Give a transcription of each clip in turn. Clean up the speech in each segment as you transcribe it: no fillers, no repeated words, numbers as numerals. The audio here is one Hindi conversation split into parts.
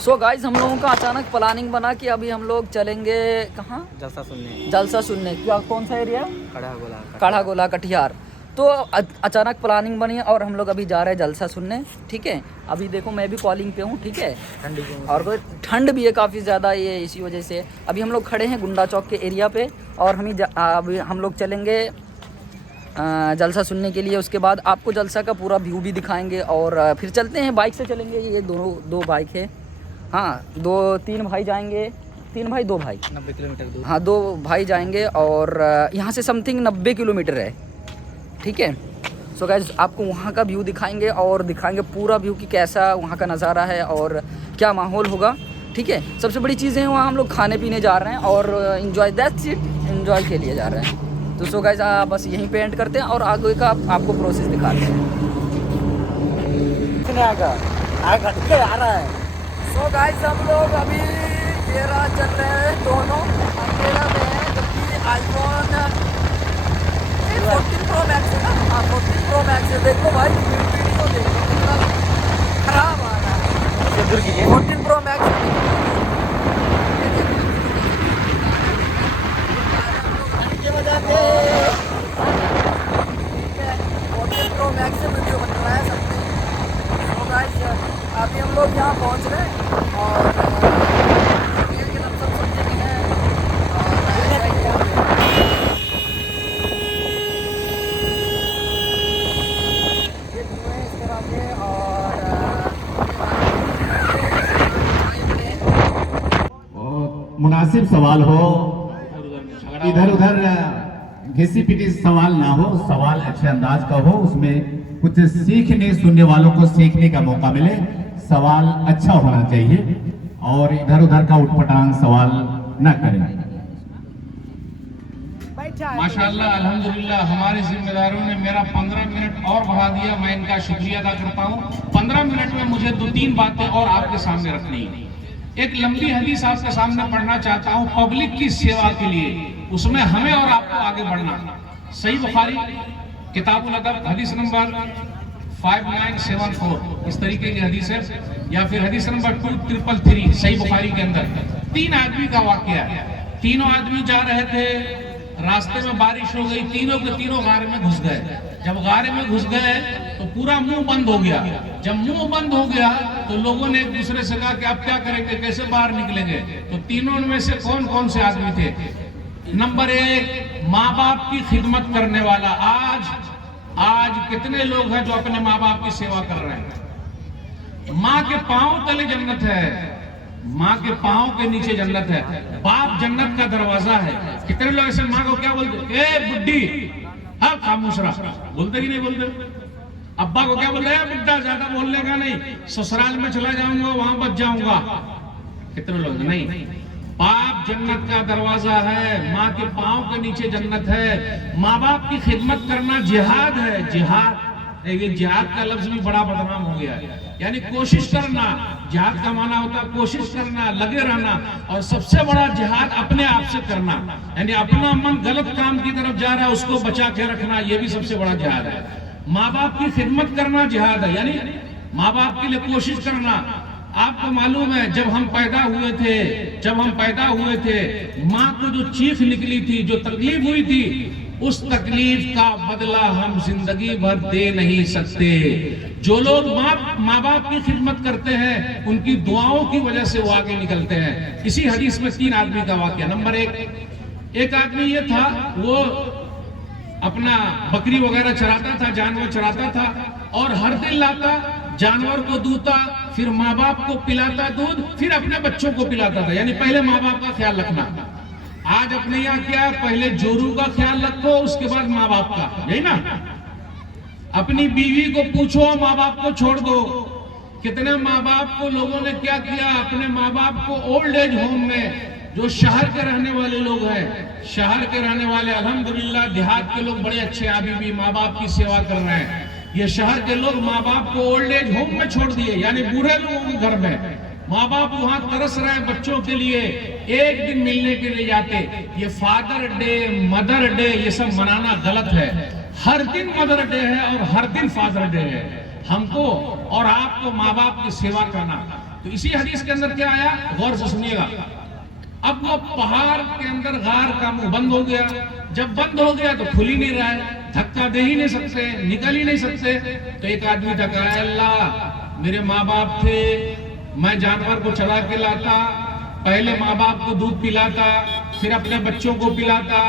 सो गाइज हम लोगों का अचानक प्लानिंग बना कि अभी हम लोग चलेंगे कहाँ, जलसा सुनने। क्या कौन सा एरिया? काढ़ा गोला कटिहार। तो अचानक प्लानिंग बनी और हम लोग अभी जा रहे हैं जलसा सुनने। ठीक है, अभी देखो मैं भी कॉलिंग पे हूँ। ठीक है, और कोई ठंड भी है काफ़ी ज़्यादा, ये इसी वजह से अभी हम लोग खड़े हैं गुंडा चौक के एरिया पे और अभी हम लोग चलेंगे जलसा सुनने के लिए। उसके बाद आपको जलसा का पूरा व्यू भी दिखाएंगे और फिर चलते हैं, बाइक से चलेंगे। ये दो बाइक है, हाँ, तीन भाई जाएंगे, 2 भाई 90 किलोमीटर दूर। हाँ, 2 भाई जाएंगे और यहाँ से समथिंग 90 किलोमीटर है। ठीक है, सो गाइस आपको वहाँ का व्यू दिखाएंगे और दिखाएंगे पूरा व्यू कि कैसा वहाँ का नज़ारा है और क्या माहौल होगा। ठीक है, सबसे बड़ी चीज़ें हैं वहाँ हम लोग खाने पीने जा रहे हैं और इन्जॉय, दैट्स इट, इन्जॉय के लिए जा रहे हैं। तो सो गाइस बस यहीं पे एंड करते हैं और आगे का आपको प्रोसेस दिखाते हैं। आ रहा है। सो गाइस हम लोग अभी तेरा चल रहे हैं दोनों, अंधेरा में है जबकि आईफोन 14 प्रो मैक्स है ना। हाँ, 14 प्रो मैक्स है। देखो भाई वीडियो देखो कितना खराब आ रहा है। 14 प्रो मैक्स के वजह से, ठीक है, 14 प्रो मैक्स से वीडियो बन रहा है सबसे। तो गाइस अभी हम लोग यहाँ पहुँच रहे हैं और सब समझेंगे और मुनासिब सवाल हो, इधर उधर घिसी पिटी सवाल ना हो, सवाल अच्छे अंदाज का हो, उसमें कुछ सीखने सुनने वालों को सीखने का मौका मिले। सवाल अच्छा होना चाहिए और इधर उधर का उठपटांग सवाल न करें। माशाअल्लाह, अल्हम्दुलिल्लाह, हमारे जिम्मेदारों ने मेरा 15 मिनट और बढ़ा दिया। मैं इनका शुक्रिया अदा करता हूँ। 15 मिनट में मुझे 2-3 बातें और आपके सामने रखनी है। एक लंबी हदीस आपके सामने पढ़ना चाहता हूँ पब्लिक की सेवा के लिए, उसमें हमें और आपको आगे बढ़ना। सही बुखारी किताबुल अदब हदीस नंबर 5974 इस तरीके की हदीस है, या फिर हदीस नंबर 2333 सही बुखारी के अंदर 3 आदमी का वाकया है। तीनों आदमी जा रहे थे, रास्ते में बारिश हो गई, तीनों के तीनों गारे में घुस गए। जब गारे में घुस गए तो पूरा मुंह बंद हो गया। जब मुंह बंद हो गया तो लोगों ने एक दूसरे से कहा कि अब क्या करेंगे, कैसे बाहर निकलेंगे। तो तीनों में से कौन कौन से आदमी थे? नंबर 1, माँ बाप की खिदमत करने वाला। आज कितने लोग हैं जो अपने माँ बाप की सेवा कर रहे हैं? माँ के पांव तले जन्नत है, माँ के पांव के नीचे जन्नत है। बाप जन्नत का दरवाजा है। कितने लोग ऐसे माँ को क्या बोलते? ए बुड्ढी, हाँ खामोश रहा, बोलते ही नहीं बोलते। अब्बा को क्या बोलते हैं? बुड्ढा, ज्यादा बोलने का नहीं, ससुराल में चला जाऊंगा, वहां बच जाऊंगा। कितने लोग नहीं। बाप जन्नत का दरवाजा है, माँ के पांव के नीचे जन्नत है। माँ बाप की खिदमत करना जिहाद है। जिहाद, ये जिहाद का लफ्ज भी बड़ा बदनाम हो गया है। यानी कोशिश करना, जिहाद का माना होता है कोशिश करना, लगे रहना। और सबसे बड़ा जिहाद अपने आप से करना, यानी अपना मन गलत काम की तरफ जा रहा है उसको बचा के रखना, ये भी सबसे बड़ा जिहाद है। माँ बाप की खिदमत करना जिहाद है, यानी माँ बाप के लिए कोशिश करना। आपको मालूम है जब हम पैदा हुए थे माँ को जो चीख निकली थी, जो तकलीफ हुई थी, उस तकलीफ का बदला हम जिंदगी भर दे नहीं सकते। जो लोग माँ बाप की खिदमत करते हैं उनकी दुआओं की वजह से वो आगे निकलते हैं। इसी हदीस में 3 आदमी का वाकया। नंबर 1, एक आदमी ये था, वो अपना बकरी वगैरह चराता था, जानवर चराता था और हर दिन लाता, जानवर को दूता, फिर माँ बाप को पिलाता दूध, फिर अपने बच्चों को पिलाता था। यानी पहले माँ बाप का ख्याल रखना। आज अपने यहाँ क्या, पहले जोरू का ख्याल रखो, उसके बाद माँ बाप का, यही ना। अपनी बीवी को पूछो, माँ बाप को छोड़ दो। कितने माँ बाप को लोगों ने क्या किया, अपने माँ बाप को ओल्ड एज होम में, जो शहर के रहने वाले लोग हैं, शहर के रहने वाले अल्हम्दुलिल्लाह, देहात के लोग बड़े अच्छे अभी भी माँ बाप की सेवा कर रहे हैं। ये शहर के लोग माँ बाप को ओल्ड एज होम में छोड़ दिए, यानी बूढ़े लोगों के घर में। माँ बाप वहां तरस रहे हैं बच्चों के लिए, एक दिन मिलने के लिए जाते। ये फादर डे, मदर डे, ये सब मनाना गलत है। हर दिन मदर डे है और हर दिन फादर डे है। हमको और आपको माँ बाप की सेवा करना। तो इसी हदीस के अंदर क्या आया, गौर से सुनिएगा। अब वो पहाड़ के अंदर गार का मुंह बंद हो गया, जब बंद हो गया तो खुल ही नहीं रहा है, धक्का दे ही नहीं सकते, निकल ही नहीं सकते। तो एक आदमी था, कहा अल्लाह मेरे माँ बाप थे, मैं जानवर को चला के लाता, पहले माँ बाप को दूध पिलाता, फिर अपने बच्चों को पिलाता।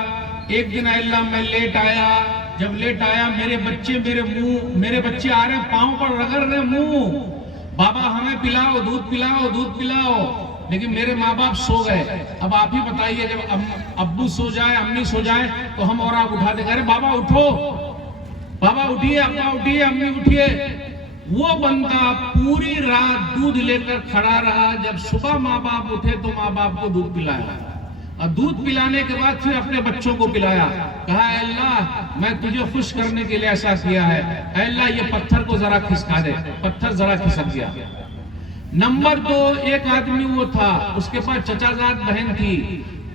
एक दिन अल्लाह मैं लेट आया, जब लेट आया मेरे बच्चे आ रहे हैं, पांव पर रगड़ रहे मुंह, बाबा हमें पिलाओ, दूध पिलाओ, दूध पिलाओ, लेकिन मेरे माँ बाप सो गए। अब आप ही बताइए, जब अब्बू सो जाए, अम्मी सो जाए, तो हम और आप उठा देंगे, अरे बाबा उठो, बाबा उठिए, अब्बा उठिए, अम्मी उठिए। वो बंदा पूरी रात दूध लेकर खड़ा रहा, जब सुबह माँ बाप उठे तो माँ बाप को दूध पिलाया, और दूध पिलाने के बाद फिर अपने बच्चों को पिलाया। कहा अल्लाह मैं तुझे खुश करने के लिए ऐसा किया है, अल्लाह ये पत्थर को जरा खिसका दे। पत्थर जरा खिसक गया। नंबर 2, एक आदमी वो था, उसके पास चचाजाद बहन थी।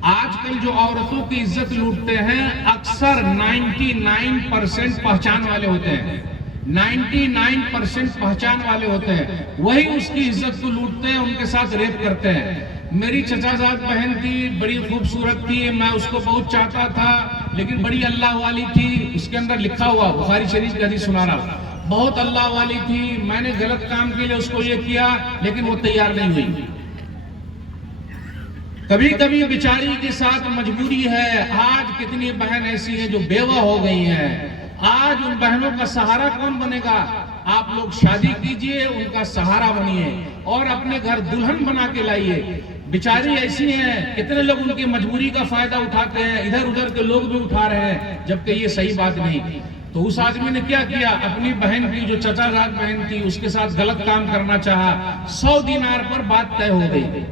आजकल जो औरतों की इज्जत लूटते हैं, अक्सर 99% पहचान वाले होते हैं, 99% पहचान वाले होते हैं, वही उसकी इज्जत को लूटते हैं, उनके साथ रेप करते हैं। मेरी चचाजाद बहन थी, बड़ी खूबसूरत थी, मैं उसको बहुत चाहता था, लेकिन बड़ी अल्लाह वाली थी। उसके अंदर लिखा हुआ, बुखारी शरीफ की हदीस सुना रहा, बहुत अल्लाह वाली थी। मैंने गलत काम के लिए उसको ये किया, लेकिन वो तैयार नहीं हुई। कभी कभी बेचारी के साथ मजबूरी है। आज कितनी बहन ऐसी हैं जो बेवा हो गई हैं। आज उन बहनों का सहारा कौन बनेगा? आप लोग शादी कीजिए, उनका सहारा बनिए और अपने घर दुल्हन बना के लाइए। बेचारी ऐसी हैं, कितने लोग उनकी मजबूरी का फायदा उठाते हैं, इधर उधर के लोग भी उठा रहे हैं, जबकि ये सही बात नहीं। तो उस आदमी ने क्या किया, अपनी बहन की जो चचाजाद बहन थी उसके साथ गलत काम करना चाहा। 100 दिनार पर बात तय हो गई।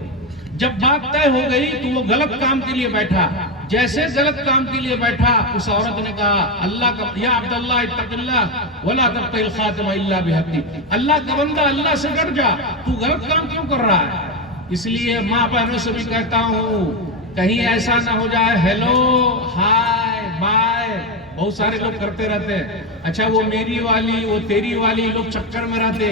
जब बात तय हो गई तो वो गलत काम के लिए बैठा। जैसे गलत काम के लिए बैठा, उस औरत ने कहा, अल्लाह का या अब्दुल्लाह इत्तक़िल्लाह वला तब्तिल खातिमा इल्ला बिहक़्क़ि, अल्लाह का बंदा अल्लाह से डर जा, तू गलत काम क्यों कर रहा है? इसलिए माँ बहनों से भी कहता हूँ, कहीं ऐसा ना हो जाए हेलो हाय बाय बहुत सारे लोग करते रहते हैं। अच्छा वो मेरी वाली, वो तेरी वाली, लोग चक्कर में रहते,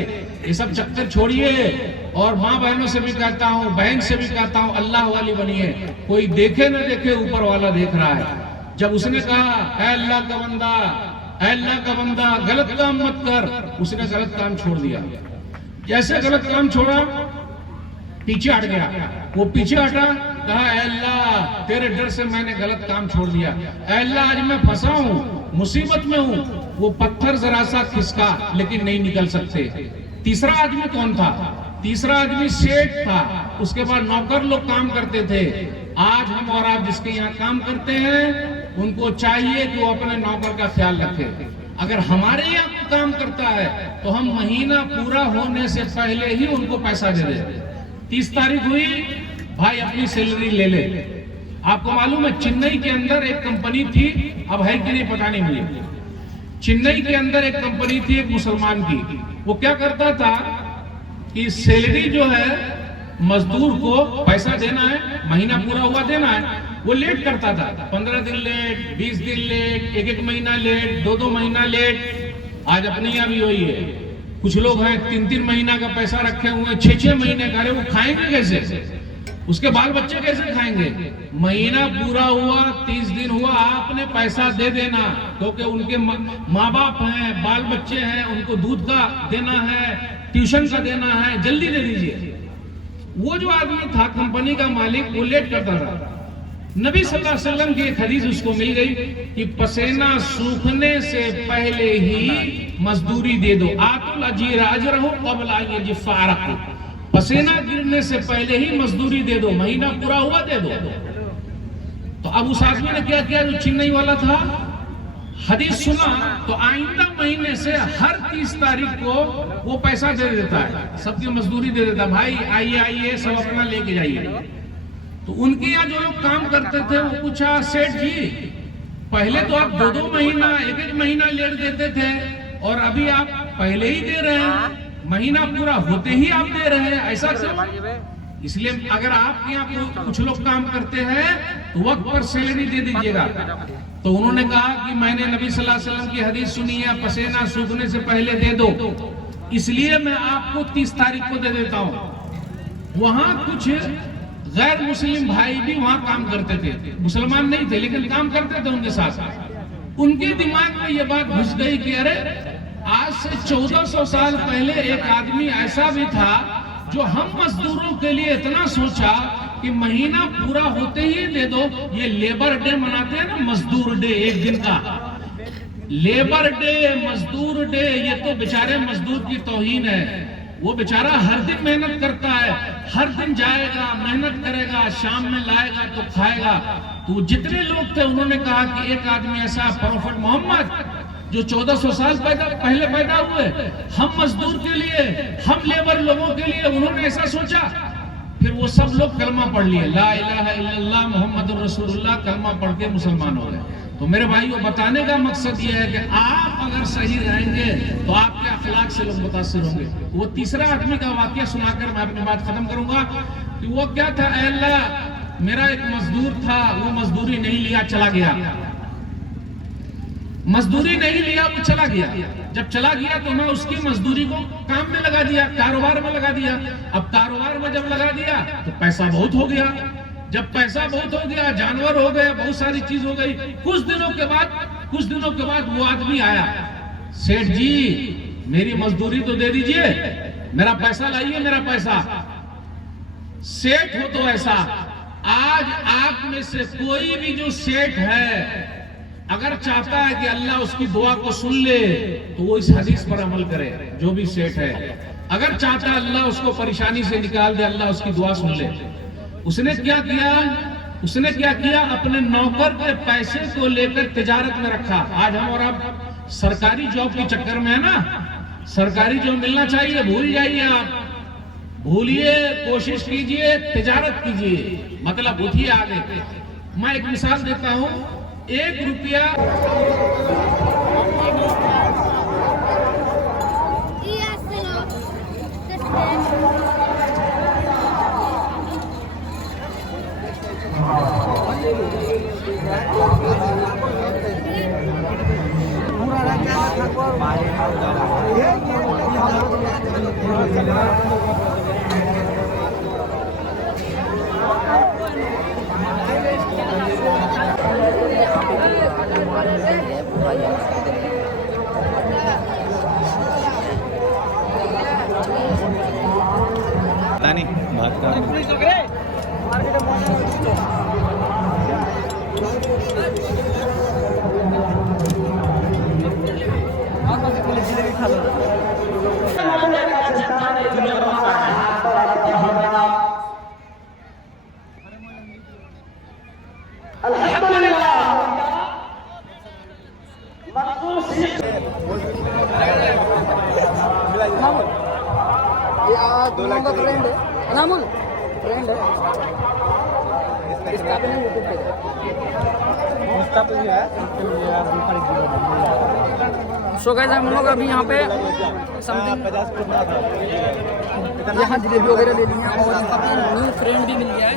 ये सब चक्कर छोड़िए। और माँ बहनों से भी कहता हूँ, बहन से भी कहता हूँ, अल्लाह वाली बनिए। कोई देखे न देखे, ऊपर वाला देख रहा है। जब उसने कहा ऐ अल्लाह का बंदा, ऐ अल्लाह का बंदा गलत काम मत कर, उसने गलत काम छोड़ दिया। जैसे गलत काम छोड़ा, पीछे हट गया। वो पीछे हटा, कहा ऐ अल्लाह तेरे डर से मैंने गलत काम छोड़ दिया, ऐ अल्लाह आज मैं फंसा हूँ, मुसीबत में हूँ। वो पत्थर जरा सा खिसका, लेकिन नहीं निकल सकते। तीसरा आदमी कौन था? तीसरा आदमी सेठ था, उसके बाद नौकर लोग काम करते थे। आज हम और आप जिसके यहाँ काम करते हैं, उनको चाहिए कि वो अपने नौकर का ख्याल रखे। अगर हमारे यहाँ काम करता है तो हम महीना पूरा होने से पहले ही उनको पैसा दे दें। 30 तारीख हुई, भाई अपनी सैलरी ले ले। आपको मालूम है चेन्नई के अंदर एक कंपनी थी, अब है कि नहीं पता नहीं मुझे। चेन्नई के अंदर एक कंपनी थी, एक मुसलमान की। वो क्या करता था कि सैलरी जो है मजदूर को पैसा देना है, महीना पूरा हुआ देना है, वो लेट करता था। 15 दिन लेट, 20 दिन लेट, 1 महीना लेट, 2 महीना लेट। आज अपने यहाँ भी वही है। कुछ लोग हैं 3 महीना का पैसा रखे हुए, 6 महीने का। अरे वो खाएंगे कैसे? उसके बाल बच्चे कैसे खाएंगे? महीना पूरा हुआ, 30 दिन हुआ, आपने पैसा दे देना, क्योंकि उनके माँ बाप हैं, बाल बच्चे हैं, उनको दूध का देना है, ट्यूशन का देना है, जल्दी दे दीजिए। वो जो आदमी था कंपनी का मालिक, वो लेट करता था। नबी सल्लल्लाहु अलैहि वसल्लम की एक हदीस उसको मिल गई कि पसीना सूखने से पहले ही मजदूरी दे दो। आतुल अजीर अजरहु क़ब्ल अन यजफ़अरहु, पसीना गिरने से पहले ही मजदूरी दे दो, महीना पूरा हुआ दे दो। तो अब उस आदमी ने क्या किया जो चेन्नई वाला था? हदीस सुना तो आइंदा महीने से हर 30 तारीख को वो पैसा दे देता है, सबकी मजदूरी दे देता है। भाई आइए आइए, सब अपना लेके जाइए। तो उनके यहाँ जो लोग काम करते थे वो पूछा, सेठ जी पहले तो आप 2 महीना, 1 महीना लेट देते थे, और अभी आप पहले ही दे रहे हैं, महीना पूरा होते ही आप दे रहे हैं, ऐसा क्यों? इसलिए अगर आपके यहाँ कुछ लोग काम करते हैं तो वक्त पर सैलरी दे दीजिएगा। तो उन्होंने कहा कि मैंने नबी सल्लल्लाहु अलैहि वसल्लम की हदीस सुनी है, पसीना सूखने से पहले दे दो, इसलिए मैं आपको 30 तारीख को दे देता हूँ। वहां कुछ गैर मुस्लिम भाई भी वहां काम करते थे, मुसलमान नहीं थे लेकिन काम करते थे उनके साथ। उनके दिमाग में ये बात घुस गई कि अरे आज से 1400 साल पहले एक आदमी ऐसा भी था जो हम मजदूरों के लिए इतना सोचा कि महीना पूरा होते ही दे दो। ये लेबर डे मनाते हैं ना, मजदूर डे, एक दिन का लेबर डे, मजदूर डे, ये तो बेचारे मजदूर की तौहीन है। वो बेचारा हर दिन मेहनत करता है, हर दिन जाएगा, मेहनत करेगा, शाम में लाएगा तो खाएगा। तो जितने लोग थे उन्होंने कहा कि एक आदमी ऐसा, प्रोफेट मोहम्मद जो 1400 साल पहले पैदा हुए, हम मजदूर के लिए, हम लेबर लोगों के लिए, उन्होंने ऐसा सोचा। फिर वो सब लोग कलमा पढ़ लिए, ला इलाहा इल्लल्लाह मुहम्मदुर रसूलुल्लाह, कलमा पढ़ के मुसलमान हो गए। तो मेरे भाइयों, बताने का मकसद ये है कि आप अगर सही रहेंगे तो आपके अखलाक से लोग मुतासिर होंगे। वो तीसरा आदमी का वाकया सुनाकर मैं अपनी बात खत्म करूंगा कि वो क्या था, ऐ अल्लाह मेरा एक मजदूर था, वो मजदूरी नहीं लिया, चला गया। मजदूरी नहीं लिया, वो चला गया। जब चला गया तो मैं उसकी मजदूरी को काम में लगा दिया, कारोबार में लगा दिया। अब कारोबार में जब लगा दिया तो पैसा बहुत हो गया। जब पैसा बहुत हो गया, जानवर हो गए, बहुत सारी चीज हो गई। कुछ दिनों के बाद वो आदमी आया, सेठ जी मेरी मजदूरी तो दे दीजिए, मेरा पैसा लाइए, मेरा पैसा। सेठ हो तो ऐसा, आज आप में से कोई भी जो सेठ है, अगर चाहता है कि अल्लाह उसकी दुआ को सुन ले तो वो इस हदीस पर अमल करे। जो भी सेठ है, अगर चाहता है अल्लाह उसको परेशानी से निकाल दे, अल्लाह उसकी दुआ सुन ले। उसने क्या किया, अपने नौकर के पैसे को लेकर तिजारत में रखा। आज हम और आप सरकारी जॉब के चक्कर में है ना, सरकारी जॉब मिलना चाहिए, भूल जाइए, आप भूलिए, कोशिश कीजिए, तिजारत कीजिए, मतलब उठिए आगे। मैं एक मिसाल देता हूं, 1 रुपया पता नहीं बात कर दोनों का फ्रेंड है, अनामुल फ्रेंड है, इसका भी नहीं यूट्यूब पे है। सो गाइस, हम लोग अभी यहाँ पे समथिंग यहाँ जलेबी वगैरह ले लिए और यहाँ पे न्यू फ्रेंड भी मिल गया है।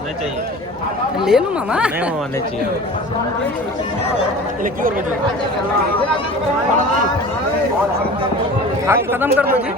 नहीं चाहिए, ले लो मामा, नहीं मामा नहीं चाहिए। खत्म कर दो जी।